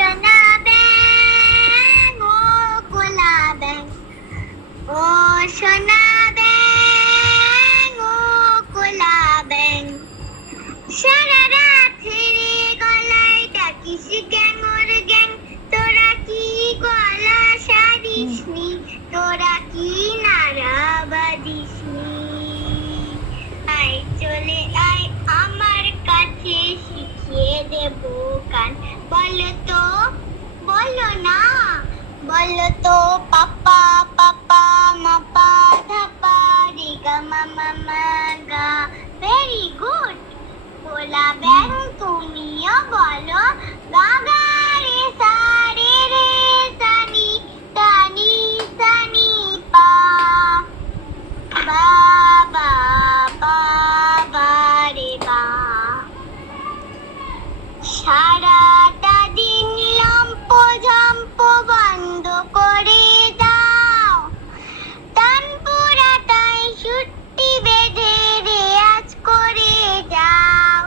সোনা ব্যাং ও কোলা ব্যাং ও সোনা ব্যাং ও কোলা ব্যাং সারা রাত হেরে গলায় ডাকিস গ্যাং ওর গ্যাং তোরা কি গলা সারিসনি তোরা কি নাড়া বাঁধিসনি আয় চলে আয় আমার কাছে শিখিয়ে দেব গান বলো না বলো তো পাপা পাপা মাপা ধাপা রে গা মামা মা গা ভেরি গুড কোলা ব্যাং তুমিও বলো গা গা রে সা রে সানি তানি সানি পা বা বা বা বা রে বা সারাটা দিন লম্প ঝম্প বন্ধ করে দাও তানপুরাটাই ছুটি বেঁধে রেয়াজ করে যাও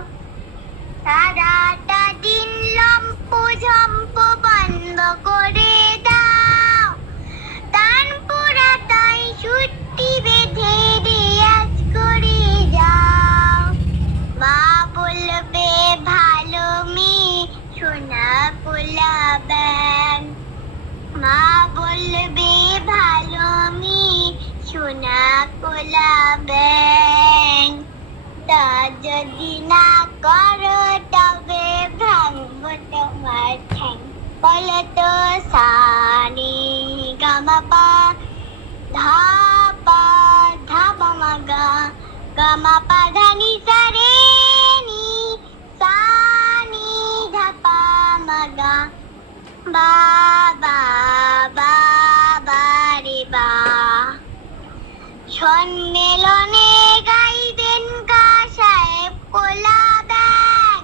সারাটা দিন লম্প ঝম্প বন্ধ করে দাও তানপুরাটাই ছুটি বেঁধে রেয়াজ করে যাও মা বলবে ভালো মেয়ে সোনা কোলা ব্যাং মা বলবে ভালো মেয়ে সোনা কোলা ব্যাং তা যদি না করো তবে ভাঙবো তোমার ঠ্যাং বলো তো সানি গামা পা ধা পা ধা বা মা গা গামা পা ধানি সা রে নি সা নি ধা পা মা গা বা বা বা বা রে বা সম্মেলনে গাইবেন কা সাহেব কোলা ব্যাং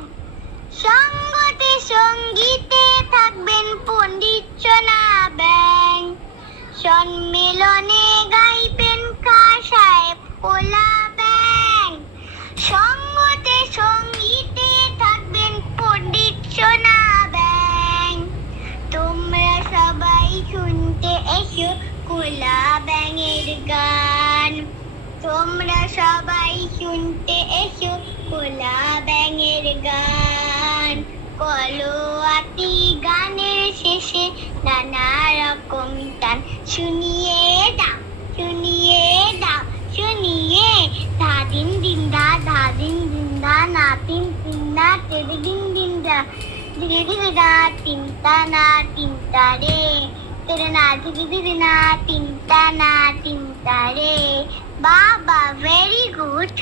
সঙ্গতে সঙ্গীতে থাকবেন পণ্ডিত সোনা ব্যাং সম্মেলনে গাইবেন কা সাহেব কোলা ব্যাং সঙ্গতে সঙ্গীতে থাকবেন পণ্ডিত সোনা ব্যাং তোমরা সবাই শুনতে এসো কোলা ব্যাঙের গান তোমরা সবাই শুনতে এসো কোলা ব্যাঙের গান কলোয়াতি গানের শেষে নানা রকম টান শুনিয়ে দাও শুনিয়ে দাও শুনিয়ে ধা দিন দিন ধা ধা দিন দিন ধা না তিন তিন না তেরে দিন দিন ধা ধীরে ধীরে ধা তিনটা না তিনটা রে তেরে না ধীরে ধীরে না তিনটা রে বাবা ভেরি গুড